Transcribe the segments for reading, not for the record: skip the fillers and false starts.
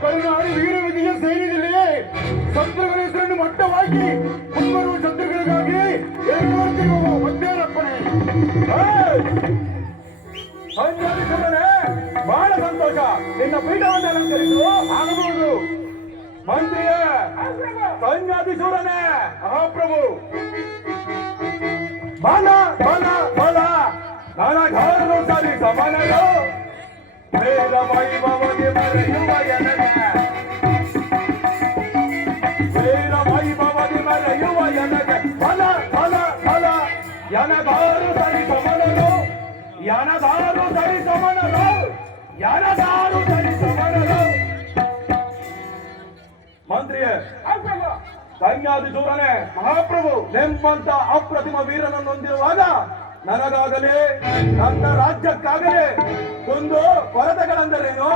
ಕರುನಾಡು ವೀರ ವಿಜಯ ಸೈನ್ಯದಲ್ಲಿ ಶತ್ರುಗಳ ಹೆಸರನ್ನು ಮಟ್ಟವಾಗಿ ಮುಂಬರುವ ಶತ್ರುಗಳಿಗಾಗಿ ಮಧ್ಯಾಹ್ನಪ್ಪಣೆ. ಬಹಳ ಸಂತೋಷ. ನಿನ್ನ ಪೀಠವನ್ನು ಅಲಂಕರಿಸು ಆಗಬಹುದು. ಮಂತ್ರಿಯ ಸೈನ್ಯಾಧೀಶೂರನೇ ಮಹಾಪ್ರಭು ಬಲ ಬಲ ಬಲ ನನಗಾರನು ಸರಿ ಸಮನರು ವೇದ ವೈಭವದಿ ಮರೆಯುವ ಎನಗೆ ವೇದ ವೈಭವದಿ ಮರೆಯುವ ಎನಗೆ ಬಲ ಬಲ ಬಲ ಎನಗಾರು ಸರಿ ಸಮನರು ಎನಗಾರು ಸರಿ ಸಮನರು ಎನಗಾರು ಸರಿ ಸಮನರು. ಮಂತ್ರಿಯೇ ಸೈನ್ಯಾಧಿಶೂರನೇ ಮಹಾಪ್ರಭು ನಿಮ್ಮಂತ ಅಪ್ರತಿಮ ವೀರನನ್ನು ಹೊಂದಿರುವಾಗ ನನಗಾಗಲಿ ನನ್ನ ರಾಜ್ಯಕ್ಕಾಗಲಿ ಒಂದು ಕೊರತೆಗಳೆಂದರೇನು?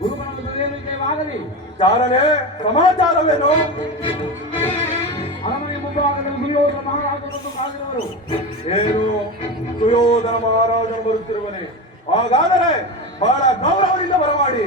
ಗುರುಗಳಾಗಲಿ ಚಾರಣೆ ಸಮಾಚಾರವೇನು? ಅರಮನೆ ಮುಂಭಾಗದಲ್ಲಿ ಸುಯೋಧನ ಮಹಾರಾಜರನ್ನು ಕಾದಿರುವರು. ಏನು ಸುಯೋಧನ ಮಹಾರಾಜನು ಬರುತ್ತಿರುವನೆ? ಹಾಗಾದರೆ ಬಹಳ ಗೌರವದಿಂದ ಬರಮಾಡಿ.